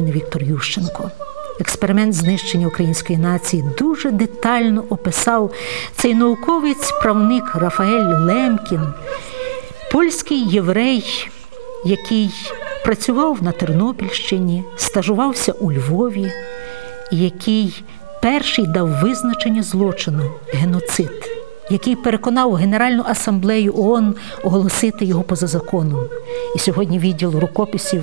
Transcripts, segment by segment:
України Віктор Ющенко. Експеримент знищення української нації дуже детально описав цей науковець-правник Рафаель Лемкін, польський єврей, який працював на Тернопільщині, стажувався у Львові, який перший дав визначення злочину геноцид, який переконав Генеральну асамблею ООН оголосити його поза законом. І сьогодні відділ рукописів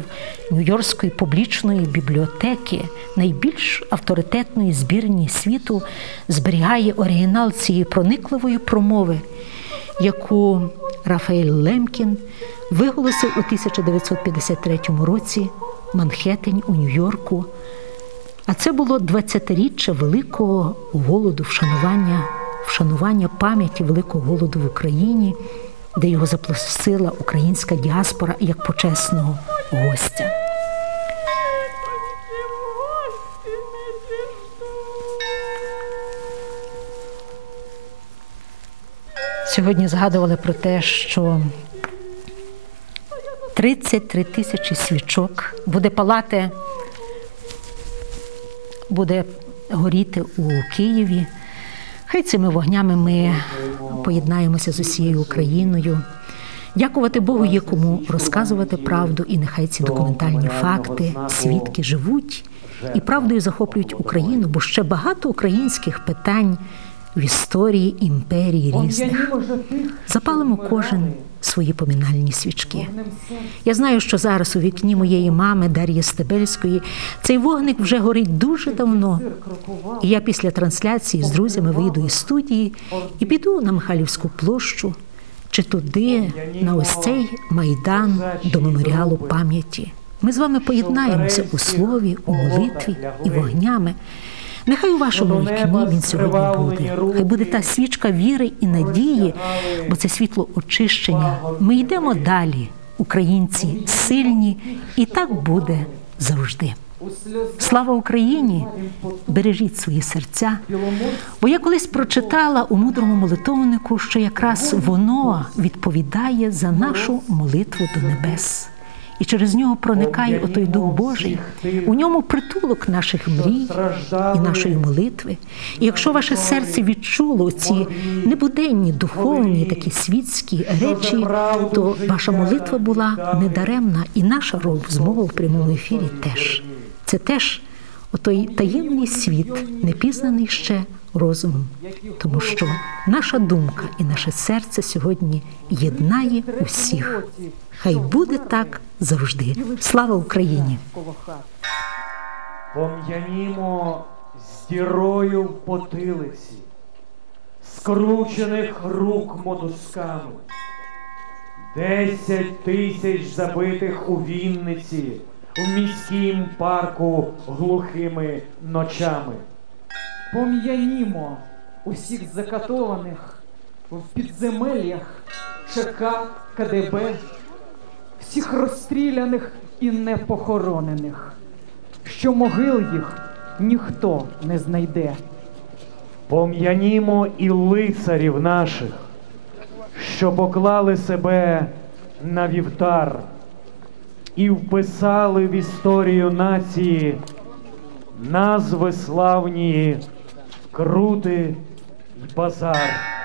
Нью-Йоркської публічної бібліотеки, найбільш авторитетної збірні світу, зберігає оригінал цієї проникливої промови, яку Рафаель Лемкін виголосив у 1953 році в у Нью-Йорку. А це було 20-річчя великого голоду, вшанування, вшанування пам'яті великого голоду в Україні, де його запросила українська діаспора як почесного гостя. Сьогодні згадували про те, що 33 тисячі свічок буде палати, буде горіти у Києві. Хай цими вогнями ми поєднаємося з усією Україною. Дякувати Богу, є кому розказувати правду, і нехай ці документальні факти, свідки живуть і правдою захоплюють Україну, бо ще багато українських питань в історії імперії різних. Запалимо кожен свої помінальні свічки. Я знаю, що зараз у вікні моєї мами Дар'ї Стебельської цей вогник вже горить дуже давно. І я після трансляції з друзями вийду із студії і піду на Михайлівську площу чи туди, на ось цей майдан до меморіалу пам'яті. Ми з вами поєднаємося у слові, у молитві і вогнями. Нехай у вашому вікні він сьогодні буде. Хай буде та свічка віри і надії, бо це світло очищення. Ми йдемо далі, українці сильні, і так буде завжди. Слава Україні! Бережіть свої серця. Бо я колись прочитала у мудрому молитовнику, що якраз воно відповідає за нашу молитву до небес і через нього проникає отой Дух Божий. У ньому притулок наших мрій і нашої молитви. І якщо ваше серце відчуло ці небуденні, духовні, такі світські речі, то ваша молитва була недаремна, і наша розмова в прямому ефірі теж. Це теж отой таємний світ, непізнаний ще розумом, тому що наша думка і наше серце сьогодні єднає усіх. Хай буде так завжди. Слава Україні! Пом'янімо з дірою в потилиці, скручених рук мотузками, десять тисяч забитих у Вінниці в міськім парку глухими ночами. Пом'янімо усіх закатованих в підземеллях ЧК КДБ, всіх розстріляних і непохоронених, що могил їх ніхто не знайде. Пом'янімо і лицарів наших, що поклали себе на вівтар і вписали в історію нації назви славні, крути й базар.